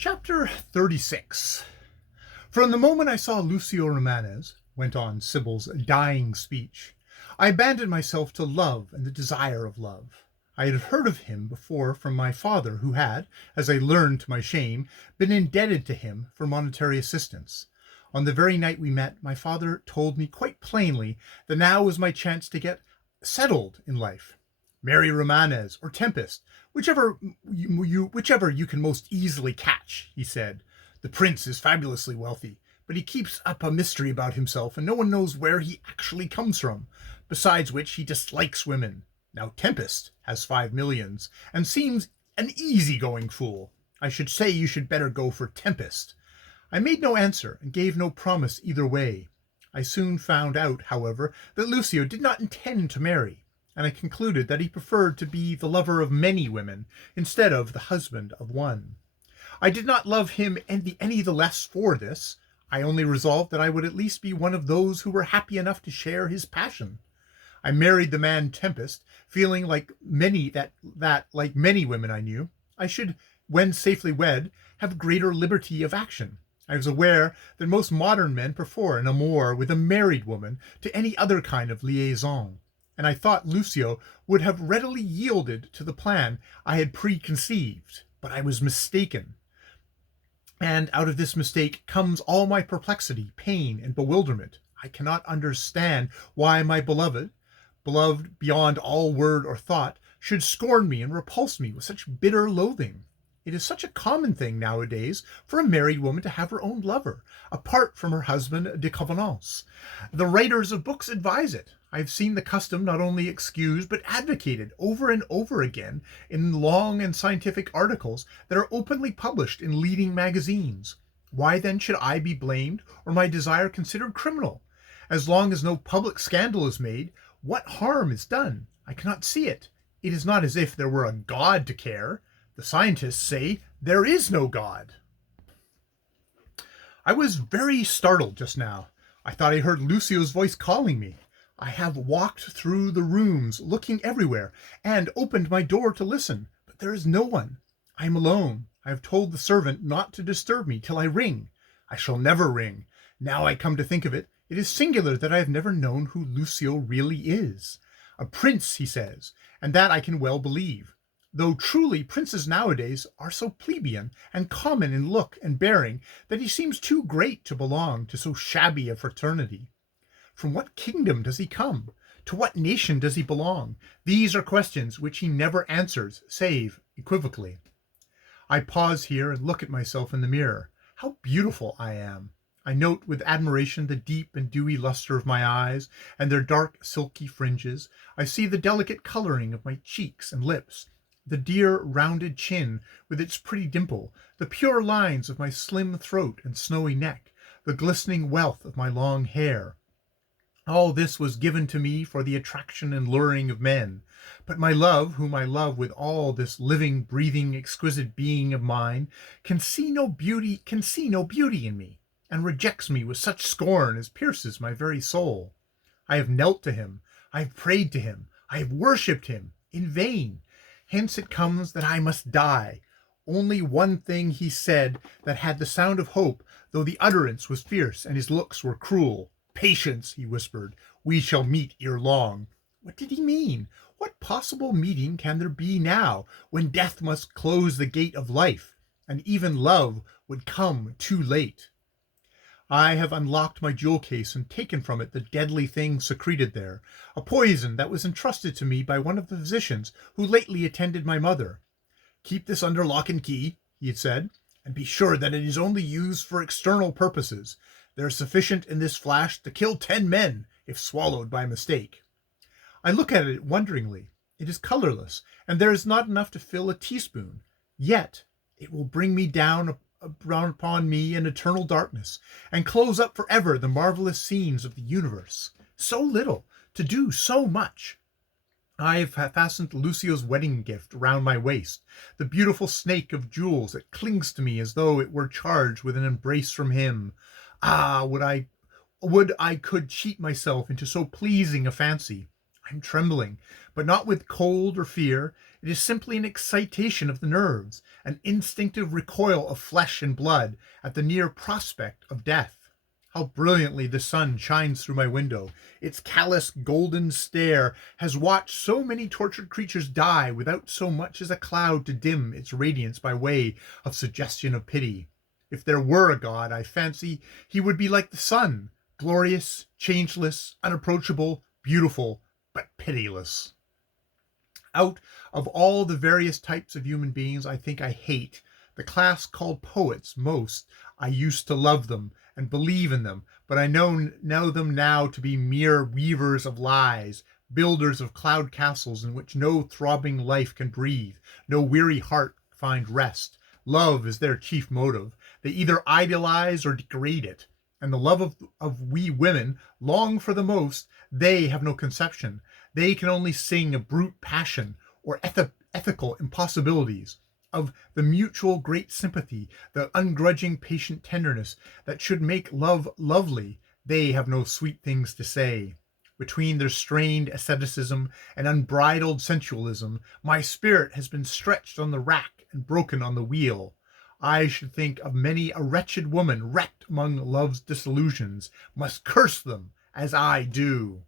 Chapter 36. From the moment I saw Lucio Romanes, went on Sybil's dying speech, I abandoned myself to love and the desire of love. I had heard of him before from my father, who had, as I learned to my shame, been indebted to him for monetary assistance. On the very night we met, my father told me quite plainly that now was my chance to get settled in life. Marry Romanes or Tempest, whichever you can most easily catch, he said. The prince is fabulously wealthy, but he keeps up a mystery about himself, and no one knows where he actually comes from. Besides which, he dislikes women. Now Tempest has 5 millions, and seems an easy-going fool. I should say you should better go for Tempest. I made no answer, and gave no promise either way. I soon found out, however, that Lucio did not intend to marry, and I concluded that he preferred to be the lover of many women, instead of the husband of one. I did not love him any the less for this. I only resolved that I would at least be one of those who were happy enough to share his passion. I married the man Tempest, feeling like many like many women I knew, I should, when safely wed, have greater liberty of action. I was aware that most modern men prefer an amour with a married woman to any other kind of liaison, and I thought Lucio would have readily yielded to the plan I had preconceived, but I was mistaken. And out of this mistake comes all my perplexity, pain, and bewilderment. I cannot understand why my beloved beyond all word or thought, should scorn me and repulse me with such bitter loathing. It is such a common thing nowadays for a married woman to have her own lover, apart from her husband de convenance. The writers of books advise it. I have seen the custom not only excused, but advocated over and over again in long and scientific articles that are openly published in leading magazines. Why then should I be blamed or my desire considered criminal? As long as no public scandal is made, what harm is done? I cannot see it. It is not as if there were a God to care. The scientists say there is no God. I was very startled just now. I thought I heard Lucio's voice calling me. I have walked through the rooms, looking everywhere, and opened my door to listen, but there is no one. I am alone. I have told the servant not to disturb me till I ring. I shall never ring. Now I come to think of it, it is singular that I have never known who Lucio really is. A prince, he says, and that I can well believe, though truly princes nowadays are so plebeian and common in look and bearing that he seems too great to belong to so shabby a fraternity. From what kingdom does he come? To what nation does he belong? These are questions which he never answers, save equivocally. I pause here and look at myself in the mirror. How beautiful I am! I note with admiration the deep and dewy luster of my eyes and their dark silky fringes. I see the delicate coloring of my cheeks and lips, the dear rounded chin with its pretty dimple, the pure lines of my slim throat and snowy neck, the glistening wealth of my long hair. All this was given to me for the attraction and luring of men. But my love, whom I love with all this living, breathing, exquisite being of mine, can see no beauty in me, and rejects me with such scorn as pierces my very soul. I have knelt to him, I have prayed to him, I have worshipped him, in vain. Hence it comes that I must die. Only one thing he said that had the sound of hope, though the utterance was fierce and his looks were cruel. Patience, he whispered, we shall meet ere long. What did he mean? What possible meeting can there be now, when death must close the gate of life, and even love would come too late? I have unlocked my jewel case and taken from it the deadly thing secreted there, a poison that was entrusted to me by one of the physicians who lately attended my mother. Keep this under lock and key, he had said, and be sure that it is only used for external purposes. There is sufficient in this flash to kill 10 men, if swallowed by mistake. I look at it wonderingly. It is colorless, and there is not enough to fill a teaspoon. Yet it will bring me down upon me in eternal darkness, and close up forever the marvelous scenes of the universe. So little, to do so much. I have fastened Lucio's wedding gift round my waist, the beautiful snake of jewels that clings to me as though it were charged with an embrace from him. Ah, would I could cheat myself into so pleasing a fancy. I am trembling, but not with cold or fear. It is simply an excitation of the nerves, an instinctive recoil of flesh and blood at the near prospect of death. How brilliantly the sun shines through my window. Its callous golden stare has watched so many tortured creatures die without so much as a cloud to dim its radiance by way of suggestion of pity. If there were a God, I fancy he would be like the sun, glorious, changeless, unapproachable, beautiful, but pitiless. Out of all the various types of human beings, I think I hate the class called poets most. I used to love them and believe in them, but I know them now to be mere weavers of lies, builders of cloud castles in which no throbbing life can breathe, no weary heart find rest. Love is their chief motive. They either idealize or degrade it, and the love of we women long for the most, they have no conception. They can only sing of brute passion or ethical impossibilities, of the mutual great sympathy, the ungrudging patient tenderness that should make love lovely. They have no sweet things to say. Between their strained asceticism and unbridled sensualism, my spirit has been stretched on the rack and broken on the wheel. I should think of many a wretched woman wrecked among love's disillusions, must curse them as I do.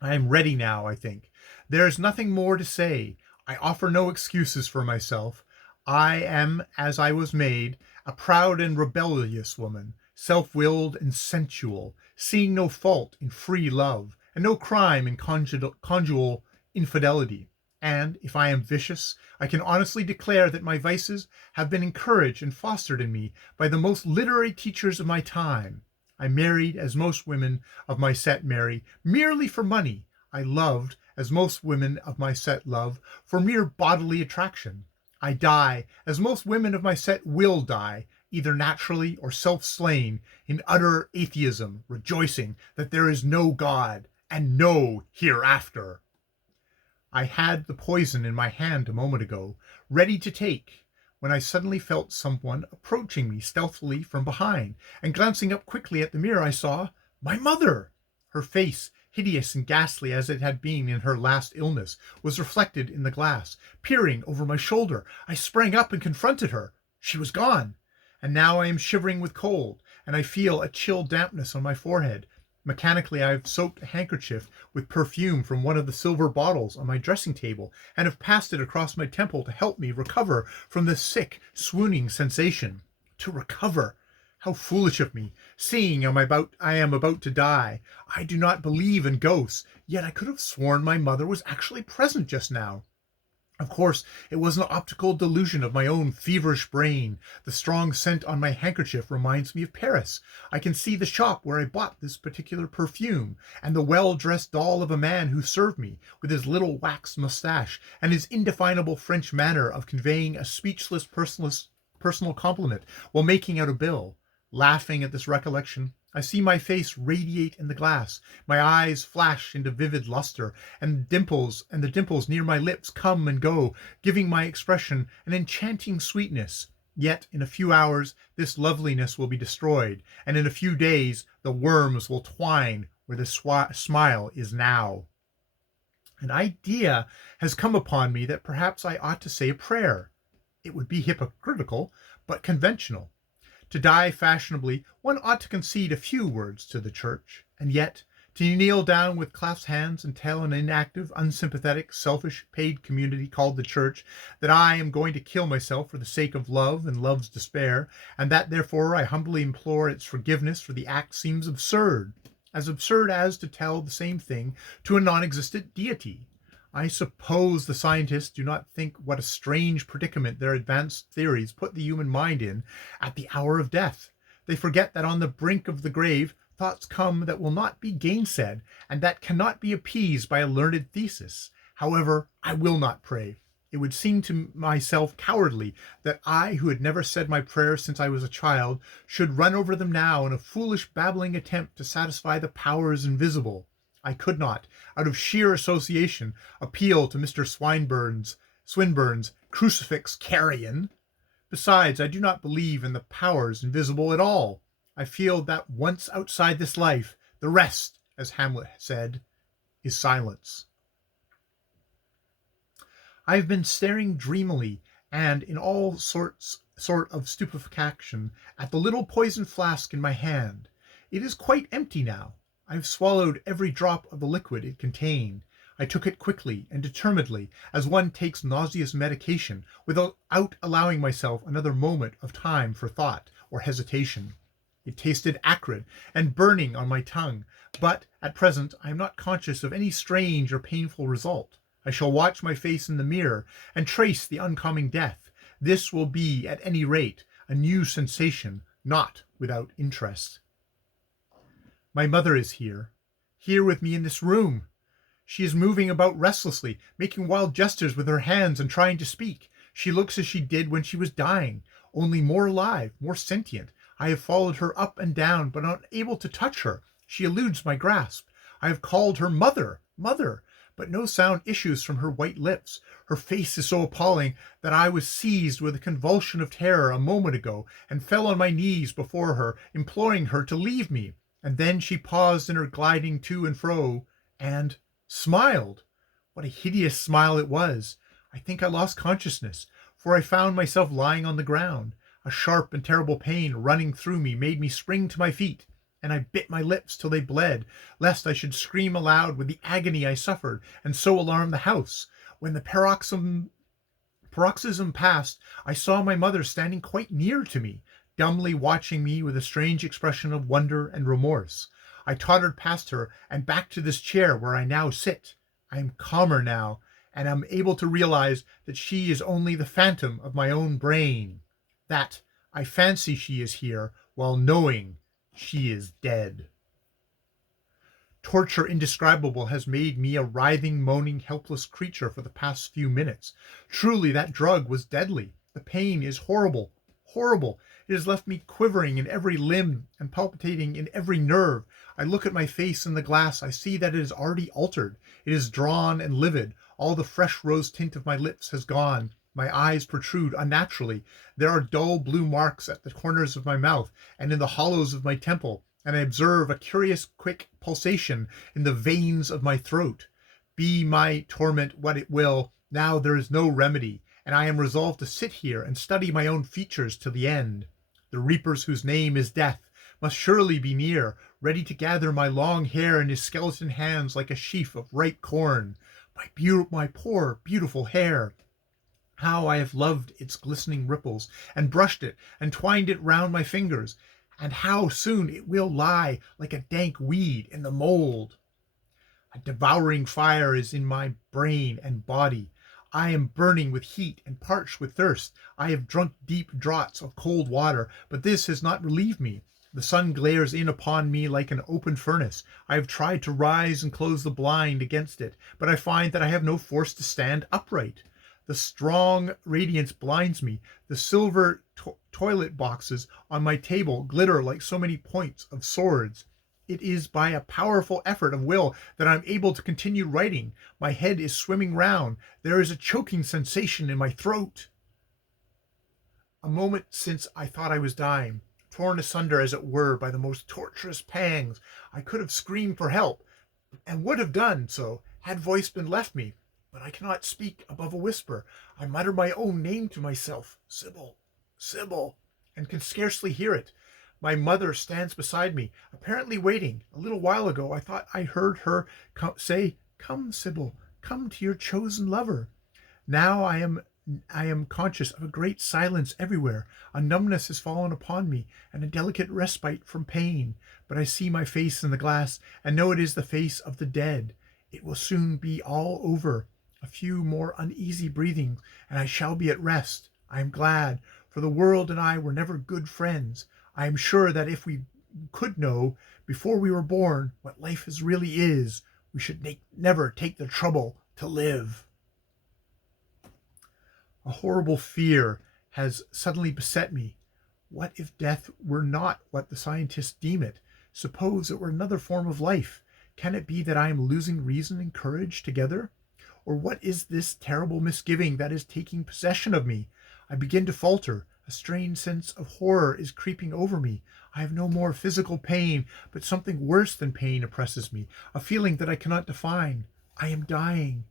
I am ready now, I think. There is nothing more to say. I offer no excuses for myself. I am as I was made, a proud and rebellious woman, self-willed and sensual, seeing no fault in free love, and no crime in conjugal infidelity. And if I am vicious, I can honestly declare that my vices have been encouraged and fostered in me by the most literary teachers of my time. I married, as most women of my set marry, merely for money. I loved, as most women of my set love, for mere bodily attraction. I die, as most women of my set will die, either naturally or self-slain, in utter atheism, rejoicing that there is no God and no hereafter. I had the poison in my hand a moment ago, ready to take, when I suddenly felt someone approaching me stealthily from behind, and glancing up quickly at the mirror, I saw my mother. Her face, hideous and ghastly as it had been in her last illness, was reflected in the glass, peering over my shoulder. I sprang up and confronted her. She was gone, and now I am shivering with cold, and I feel a chill dampness on my forehead. Mechanically, I have soaked a handkerchief with perfume from one of the silver bottles on my dressing table, and have passed it across my temple to help me recover from this sick, swooning sensation. To recover! How foolish of me, seeing I am about to die. I do not believe in ghosts, yet I could have sworn my mother was actually present just now. Of course, it was an optical delusion of my own feverish brain. The strong scent on my handkerchief reminds me of Paris. I can see the shop where I bought this particular perfume, and the well-dressed doll of a man who served me, with his little waxed moustache, and his indefinable French manner of conveying a speechless personal compliment while making out a bill. Laughing at this recollection, I see my face radiate in the glass, my eyes flash into vivid luster, and the dimples near my lips come and go, giving my expression an enchanting sweetness. Yet in a few hours this loveliness will be destroyed, and in a few days the worms will twine where the smile is now. An idea has come upon me that perhaps I ought to say a prayer. It would be hypocritical, but conventional. To die fashionably, one ought to concede a few words to the church, and yet to kneel down with clasped hands and tell an inactive, unsympathetic, selfish, paid community called the church that I am going to kill myself for the sake of love and love's despair, and that therefore I humbly implore its forgiveness for the act seems absurd as to tell the same thing to a non-existent deity. I suppose the scientists do not think what a strange predicament their advanced theories put the human mind in at the hour of death. They forget that on the brink of the grave, thoughts come that will not be gainsaid, and that cannot be appeased by a learned thesis. However, I will not pray. It would seem to myself cowardly that I, who had never said my prayers since I was a child, should run over them now in a foolish babbling attempt to satisfy the powers invisible. I could not, out of sheer association, appeal to Mr. Swinburne's crucifix carrion. Besides, I do not believe in the powers invisible at all. I feel that once outside this life, the rest, as Hamlet said, is silence. I have been staring dreamily and in all sort of stupefaction at the little poison flask in my hand. It is quite empty now. I have swallowed every drop of the liquid it contained. I took it quickly and determinedly, as one takes nauseous medication, without allowing myself another moment of time for thought or hesitation. It tasted acrid and burning on my tongue, but at present I am not conscious of any strange or painful result. I shall watch my face in the mirror and trace the oncoming death. This will be, at any rate, a new sensation, not without interest. My mother is here with me in this room. She is moving about restlessly, making wild gestures with her hands and trying to speak. She looks as she did when she was dying, only more alive, more sentient. I have followed her up and down, but unable to touch her. She eludes my grasp. I have called her mother, mother, but no sound issues from her white lips. Her face is so appalling that I was seized with a convulsion of terror a moment ago and fell on my knees before her, imploring her to leave me. And then she paused in her gliding to and fro and smiled. What a hideous smile it was! I think I lost consciousness, for I found myself lying on the ground. A sharp and terrible pain running through me made me spring to my feet, and I bit my lips till they bled, lest I should scream aloud with the agony I suffered, and so alarm the house. When the paroxysm passed, I saw my mother standing quite near to me, dumbly watching me with a strange expression of wonder and remorse. I tottered past her and back to this chair where I now sit. I am calmer now, and am able to realize that she is only the phantom of my own brain, that I fancy she is here while knowing she is dead. Torture indescribable has made me a writhing, moaning, helpless creature for the past few minutes. Truly, that drug was deadly. The pain is horrible, horrible. It has left me quivering in every limb and palpitating in every nerve. I look at my face in the glass. I see that it is already altered. It is drawn and livid. All the fresh rose tint of my lips has gone. My eyes protrude unnaturally. There are dull blue marks at the corners of my mouth and in the hollows of my temple, and I observe a curious quick pulsation in the veins of my throat. Be my torment what it will, now there is no remedy, and I am resolved to sit here and study my own features to the end. The reapers whose name is death must surely be near, ready to gather my long hair in his skeleton hands like a sheaf of ripe corn. My poor, beautiful hair! How I have loved its glistening ripples, and brushed it, and twined it round my fingers, and how soon it will lie like a dank weed in the mould. A devouring fire is in my brain and body. I am burning with heat and parched with thirst. I have drunk deep draughts of cold water, but this has not relieved me. The sun glares in upon me like an open furnace. I have tried to rise and close the blind against it, but I find that I have no force to stand upright. The strong radiance blinds me. The silver toilet boxes on my table glitter like so many points of swords. It is by a powerful effort of will that I am able to continue writing. My head is swimming round. There is a choking sensation in my throat. A moment since I thought I was dying, torn asunder as it were by the most torturous pangs. I could have screamed for help, and would have done so had voice been left me. But I cannot speak above a whisper. I mutter my own name to myself, Sybil, Sybil, and can scarcely hear it. My mother stands beside me, apparently waiting. A little while ago I thought I heard her say, "Come, Sybil, come to your chosen lover." Now I am conscious of a great silence everywhere. A numbness has fallen upon me, and a delicate respite from pain. But I see my face in the glass, and know it is the face of the dead. It will soon be all over. A few more uneasy breathings, and I shall be at rest. I am glad, for the world and I were never good friends. I am sure that if we could know, before we were born, what life really is, we should never take the trouble to live. A horrible fear has suddenly beset me. What if death were not what the scientists deem it? Suppose it were another form of life. Can it be that I am losing reason and courage together? Or what is this terrible misgiving that is taking possession of me? I begin to falter. A strange sense of horror is creeping over me. I have no more physical pain, but something worse than pain oppresses me, a feeling that I cannot define. I am dying,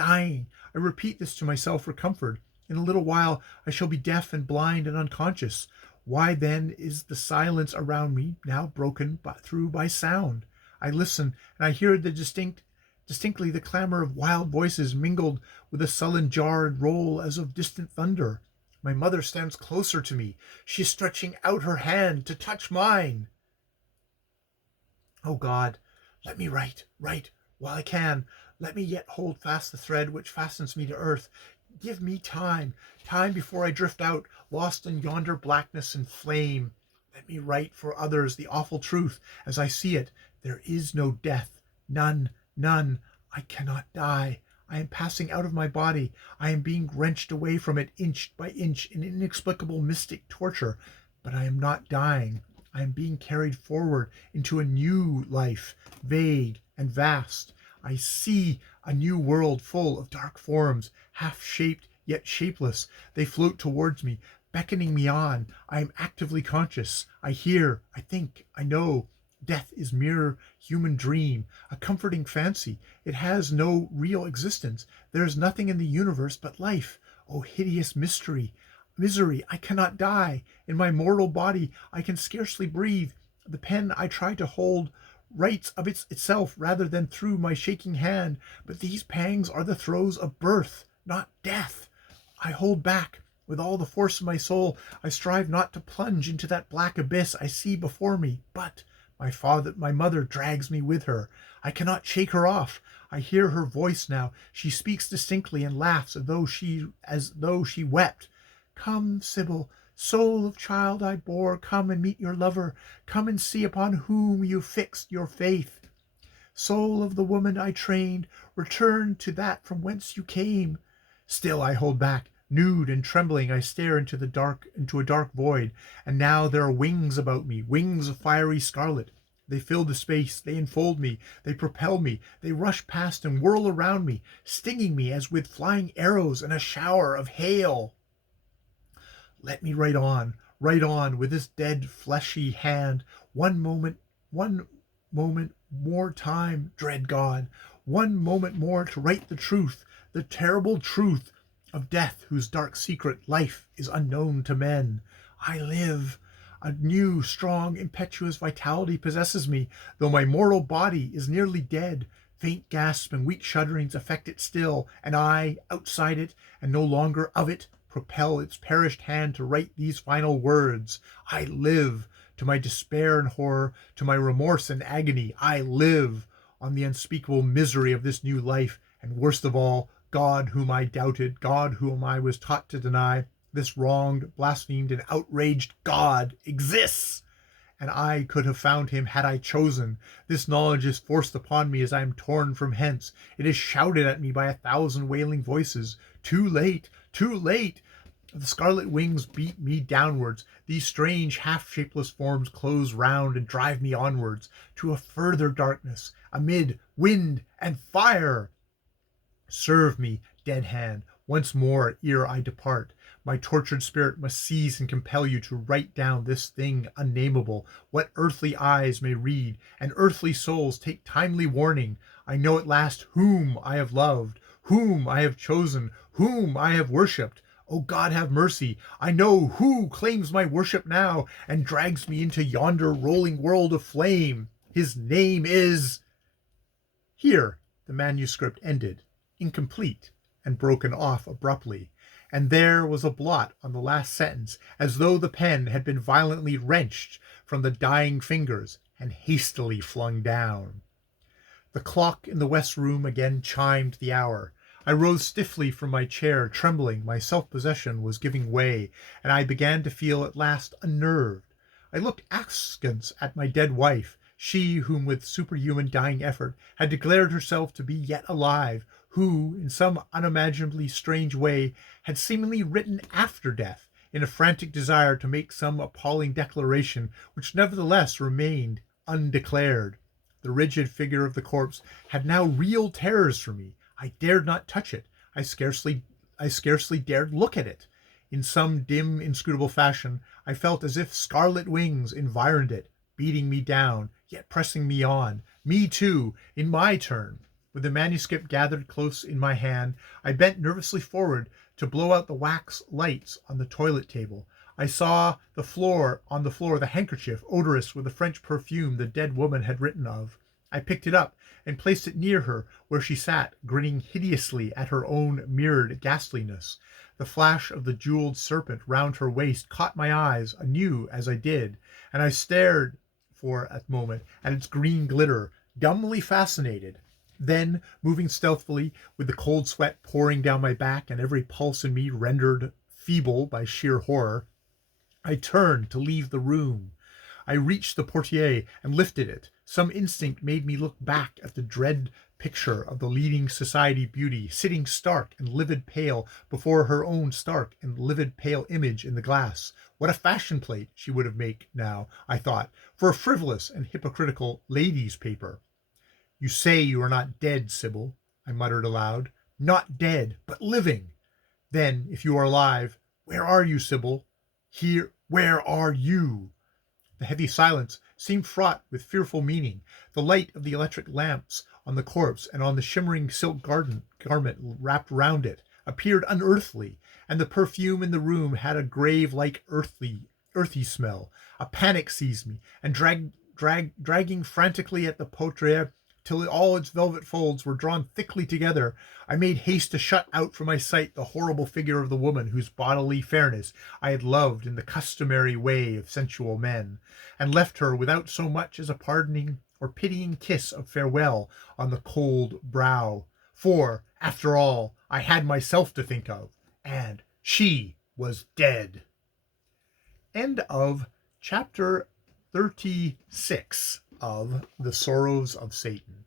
dying. I repeat this to myself for comfort. In a little while I shall be deaf and blind and unconscious. Why then is the silence around me now broken through by sound? I listen, and I hear distinctly the clamor of wild voices mingled with a sullen jar and roll as of distant thunder. My mother stands closer to me. She is stretching out her hand to touch mine. O God, let me write while I can. Let me yet hold fast the thread which fastens me to earth. Give me time before I drift out, lost in yonder blackness and flame. Let me write for others the awful truth as I see it. There is no death, none. I cannot die. I am passing out of my body. I am being wrenched away from it inch by inch in inexplicable mystic torture. But I am not dying. I am being carried forward into a new life, vague and vast. I see a new world full of dark forms, half-shaped yet shapeless. They float towards me, beckoning me on. I am actively conscious. I hear, I think, I know. Death is mere human dream, a comforting fancy. It has no real existence. There is nothing in the universe but life. Oh, hideous misery! I cannot die. In my mortal body I can scarcely breathe. The pen I try to hold writes of itself rather than through my shaking hand. But these pangs are the throes of birth, not death. I hold back. With all the force of my soul, I strive not to plunge into that black abyss I see before me. But my mother drags me with her. I cannot shake her off. I hear her voice now. She speaks distinctly and laughs as though she wept. Come, Sybil, soul of child I bore, come and meet your lover. Come and see upon whom you fixed your faith. Soul of the woman I trained, return to that from whence you came. Still I hold back. Nude and trembling, I stare into a dark void, and now there are wings about me, wings of fiery scarlet. They fill the space, they enfold me, they propel me, they rush past and whirl around me, stinging me as with flying arrows and a shower of hail. Let me write on with this dead fleshy hand. One moment more time, dread God. One moment more to write the truth, the terrible truth of death, whose dark secret life is unknown to men. I live. A new, strong, impetuous vitality possesses me, though my mortal body is nearly dead. Faint gasps and weak shudderings affect it still, and I, outside it, and no longer of it, propel its perished hand to write these final words. I live. To my despair and horror, to my remorse and agony, I live on the unspeakable misery of this new life, and worst of all, God whom I doubted, God whom I was taught to deny, this wronged, blasphemed, and outraged God exists, and I could have found him had I chosen. This knowledge is forced upon me as I am torn from hence. It is shouted at me by 1,000 wailing voices. Too late, too late! The scarlet wings beat me downwards. These strange, half-shapeless forms close round and drive me onwards to a further darkness, amid wind and fire. Serve me, dead hand, once more ere I depart. My tortured spirit must seize and compel you to write down this thing unnameable, what earthly eyes may read, and earthly souls take timely warning. I know at last whom I have loved, whom I have chosen, whom I have worshipped. O God, have mercy. I know who claims my worship now and drags me into yonder rolling world of flame. His name is... Here the manuscript ended, incomplete and broken off abruptly, and there was a blot on the last sentence, as though the pen had been violently wrenched from the dying fingers and hastily flung down. The clock in the west room again chimed the hour. I rose stiffly from my chair, trembling. My self-possession was giving way, and I began to feel at last unnerved. I looked askance at my dead wife, she whom with superhuman dying effort had declared herself to be yet alive, who, in some unimaginably strange way, had seemingly written after death, in a frantic desire to make some appalling declaration which nevertheless remained undeclared. The rigid figure of the corpse had now real terrors for me. I dared not touch it. I scarcely dared look at it. In some dim, inscrutable fashion, I felt as if scarlet wings environed it, beating me down, yet pressing me on, me too, in my turn. With the manuscript gathered close in my hand, I bent nervously forward to blow out the wax lights on the toilet table. I saw on the floor the handkerchief, odorous with the French perfume the dead woman had written of. I picked it up and placed it near her where she sat, grinning hideously at her own mirrored ghastliness. The flash of the jeweled serpent round her waist caught my eyes anew as I did, and I stared for a moment at its green glitter, dumbly fascinated. Then, moving stealthily, with the cold sweat pouring down my back and every pulse in me rendered feeble by sheer horror, I turned to leave the room. I reached the portiere and lifted it. Some instinct made me look back at the dread picture of the leading society beauty, sitting stark and livid pale before her own stark and livid pale image in the glass. What a fashion plate she would have made now, I thought, for a frivolous and hypocritical ladies' paper. "You say you are not dead, Sybil," I muttered aloud. "Not dead, but living. Then, if you are alive, where are you, Sybil? Here, where are you?" The heavy silence seemed fraught with fearful meaning. The light of the electric lamps on the corpse and on the shimmering silk garment wrapped round it appeared unearthly, and the perfume in the room had a grave-like earthy smell. A panic seized me, and dragging frantically at the portiere till all its velvet folds were drawn thickly together, I made haste to shut out from my sight the horrible figure of the woman whose bodily fairness I had loved in the customary way of sensual men, and left her without so much as a pardoning or pitying kiss of farewell on the cold brow. For, after all, I had myself to think of, and she was dead. End of chapter 36 of The Srrws of Satan.